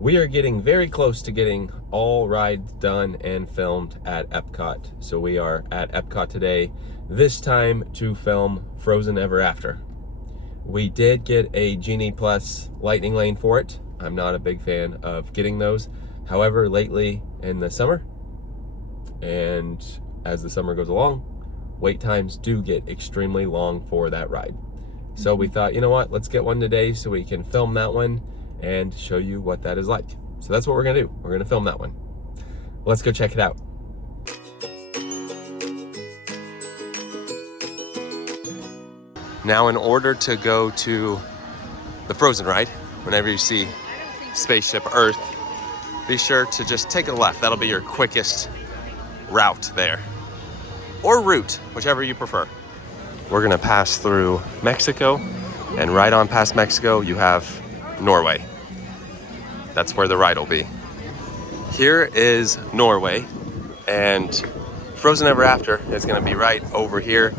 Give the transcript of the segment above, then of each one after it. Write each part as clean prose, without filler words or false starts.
We are getting very close to getting all rides done and filmed at EPCOT. So we are at EPCOT today, this time to film Frozen Ever After. We did get a Genie Plus lightning lane for it. I'm not a big fan of getting those. However, lately in the summer, and as the summer goes along, wait times do get extremely long for that ride. So we thought, you know what, let's get one today so we can film that one and show you what that is like. So that's what we're gonna do. We're gonna film that one. Let's go check it out. Now, in order to go to the Frozen ride, whenever you see Spaceship Earth, be sure to just take a left. That'll be your quickest route there. Or route, whichever you prefer. We're gonna pass through Mexico, and right on past Mexico, you have Norway. That's where the ride will be. Here is Norway, and Frozen Ever After is gonna be right over here.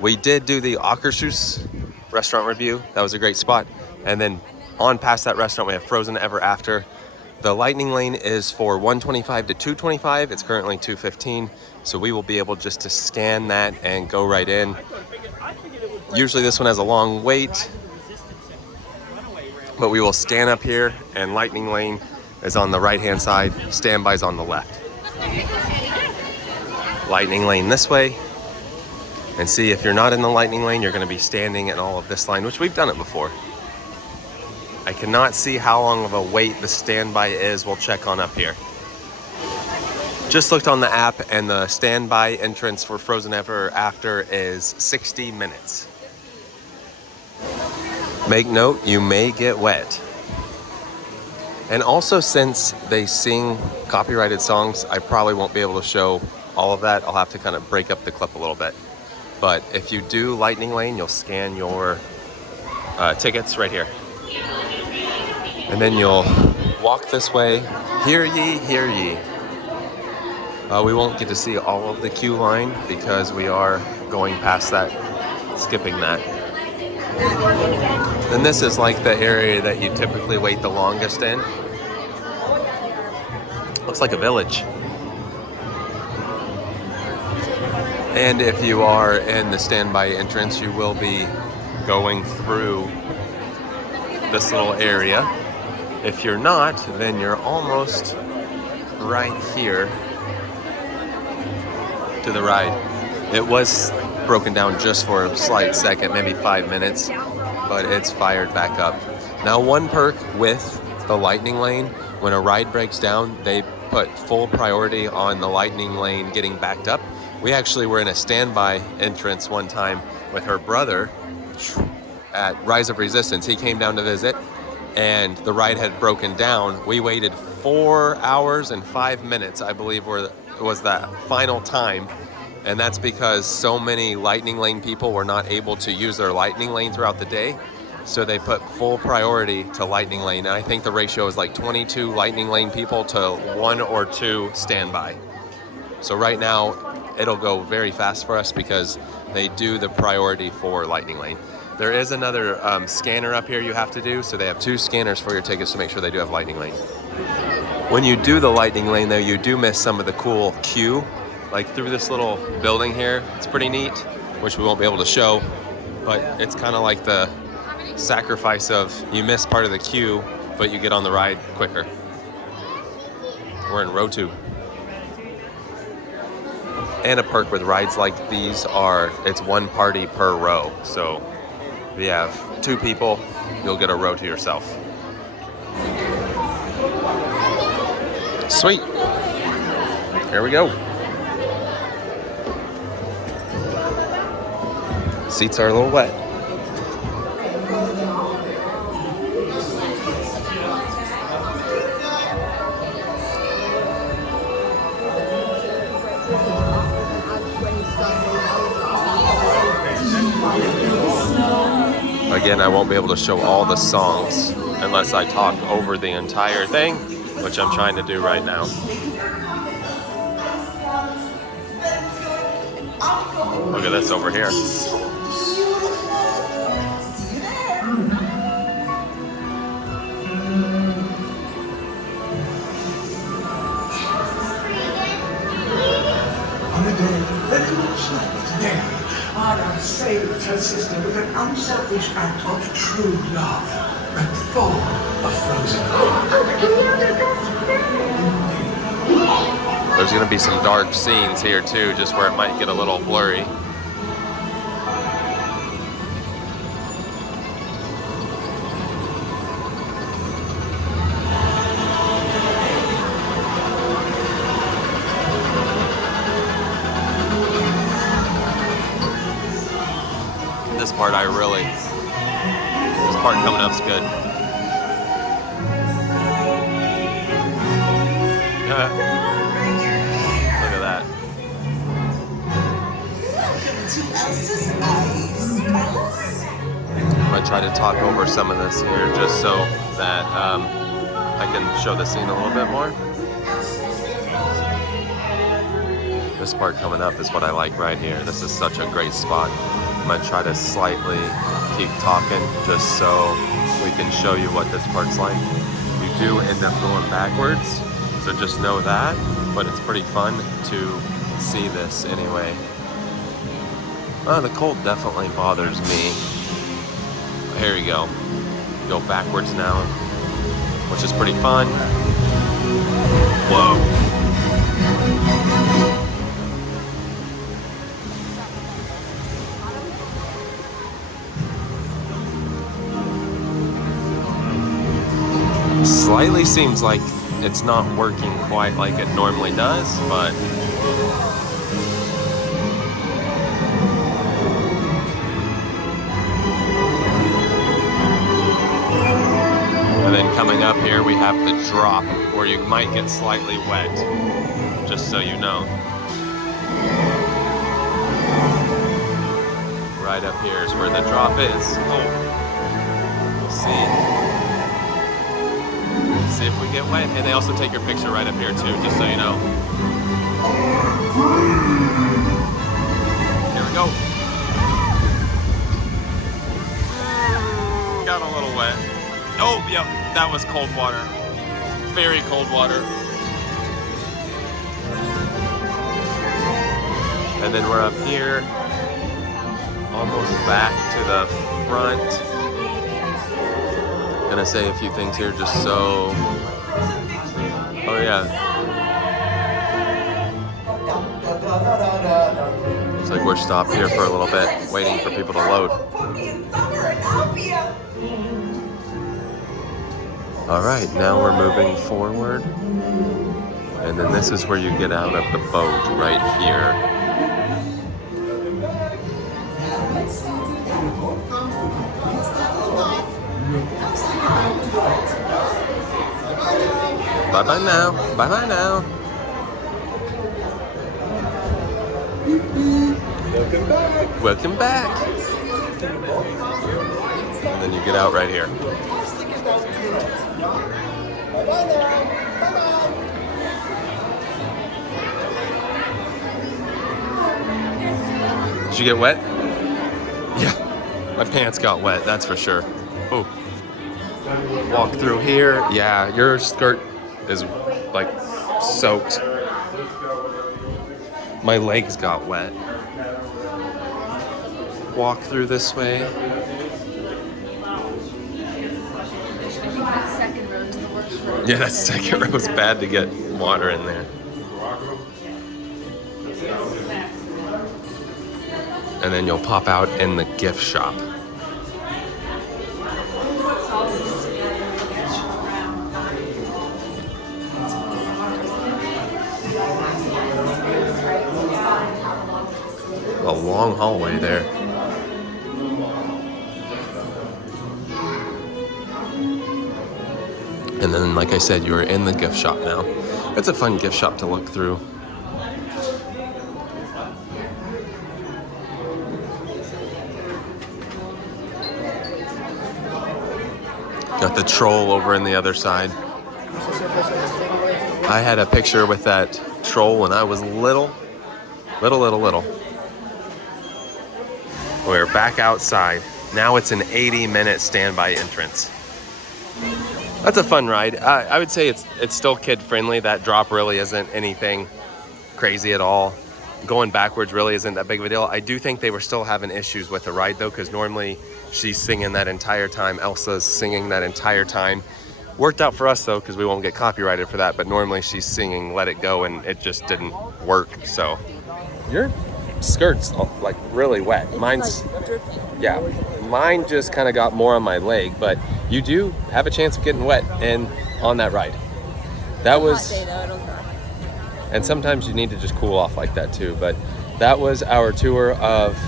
We did do the Akershus restaurant review. That was a great spot. And then on past that restaurant, we have Frozen Ever After. The lightning lane is for 125 to 225. It's currently 215. So we will be able just to scan that and go right in. Usually this one has a long wait, but we will scan up here, and lightning lane is on the right-hand side. Standby is on the left. Lightning lane this way. And see, if you're not in the lightning lane, you're gonna be standing in all of this line, which we've done it before. I cannot see how long of a wait the standby is. We'll check on up here. Just looked on the app, and the standby entrance for Frozen Ever After is 60 minutes. Make note, you may get wet. And also, since they sing copyrighted songs, I probably won't be able to show all of that. I'll have to kind of break up the clip a little bit. But if you do lightning lane, you'll scan your tickets right here. And then you'll walk this way. Hear ye, hear ye. We won't get to see all of the queue line because we are going past that, skipping that. And this is like the area that you typically wait the longest in. Looks like a village. And if you are in the standby entrance, you will be going through this little area. If you're not, then you're almost right here to the ride. It was broken down just for a slight second, maybe 5 minutes, but it's fired back up. Now, one perk with the lightning lane, when a ride breaks down, they put full priority on the lightning lane getting backed up. We actually were in a standby entrance one time with her brother at Rise of Resistance. He came down to visit, and the ride had broken down. We waited 4 hours and 5 minutes, I believe, was that final time. And that's because so many lightning lane people were not able to use their lightning lane throughout the day. So they put full priority to lightning lane. And I think the ratio is like 22 lightning lane people to 1 or 2 standby. So right now, it'll go very fast for us because they do the priority for lightning lane. There is another scanner up here you have to do. So they have 2 scanners for your tickets to make sure they do have lightning lane. When you do the lightning lane though, you do miss some of the cool queue. Like through this little building here. It's pretty neat, which we won't be able to show, but it's kind of like the sacrifice of you miss part of the queue, but you get on the ride quicker. We're in row 2. And a perk with rides like these are, it's 1 party per row. So if you have 2 people, you'll get a row to yourself. Sweet. Here we go. Seats are a little wet. Again, I won't be able to show all the songs unless I talk over the entire thing, which I'm trying to do right now. Look at this over here. Mary, Anna saved her sister with an unselfish act of true love and thawed a frozen heart. There's going to be some dark scenes here too, just where it might get a little blurry. This part this part coming up's good. Look at that. To Elsa's Ice Palace. I'm gonna try to talk over some of this here just so that I can show the scene a little bit more. This part coming up is what I like right here. This is such a great spot. I'm gonna try to slightly keep talking just so we can show you what this part's like. You do end up going backwards, so just know that, but it's pretty fun to see this anyway. Oh, the cold definitely bothers me. Here you go. Go backwards now, which is pretty fun. Whoa. Slightly seems like it's not working quite like it normally does, but and then coming up here we have the drop where you might get slightly wet, just so you know. Right up here is where the drop is. Oh. See if we get wet, and they also take your picture right up here too, just so you know. Here we go. Got a little wet. Oh, yep, that was cold water. Very cold water. And then we're up here, almost back to the front. Gonna say a few things here just so. Oh yeah. Looks like we're stopped here for a little bit, waiting for people to load. All right, now we're moving forward, and then this is where you get out of the boat right here. Bye-bye now. Bye-bye now. Welcome back. Welcome back. And then you get out right here. Bye-bye now. Bye-bye. Did you get wet? Yeah. My pants got wet, that's for sure. Oh. Walk through here. Yeah, your skirt is like soaked. My legs got wet. Walk through this way. Yeah, that second row was bad to get water in there. And then you'll pop out in the gift shop. A long hallway there. And then, like I said, you're in the gift shop now. It's a fun gift shop to look through. Got the troll over in the other side. I had a picture with that troll when I was little. We're back outside. Now it's an 80-minute standby entrance. That's a fun ride. I would say it's still kid-friendly. That drop really isn't anything crazy at all. going backwards really isn't that big of a deal. I do think they were still having issues with the ride though, because normally she's singing that entire time. Elsa's singing that entire time. Worked out for us though, because we won't get copyrighted for that, but normally she's singing Let It Go and it just didn't work. So your skirt's like really wet. Mine's like dripping. Yeah, mine just kind of got more on my leg, but you do have a chance of getting wet and on that ride. That was Hot day though, it'll dry. And sometimes you need to just cool off like that too. But that was our tour of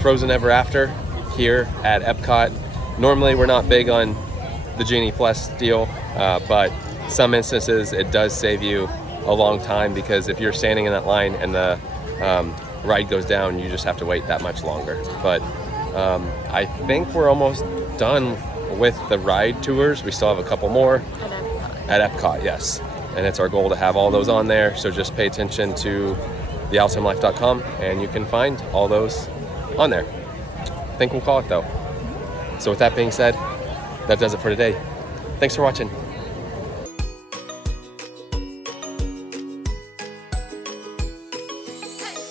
Frozen Ever After here at EPCOT. Normally we're not big on the Genie Plus deal, but some instances it does save you a long time, because if you're standing in that line and the ride goes down, you just have to wait that much longer. But I think we're almost done with the ride tours. We still have a couple more at EPCOT, yes. And it's our goal to have all those on there. So just pay attention to thealtemlife.com and you can find all those on there. I think we'll call it though. So with that being said, that does it for today. Thanks for watching.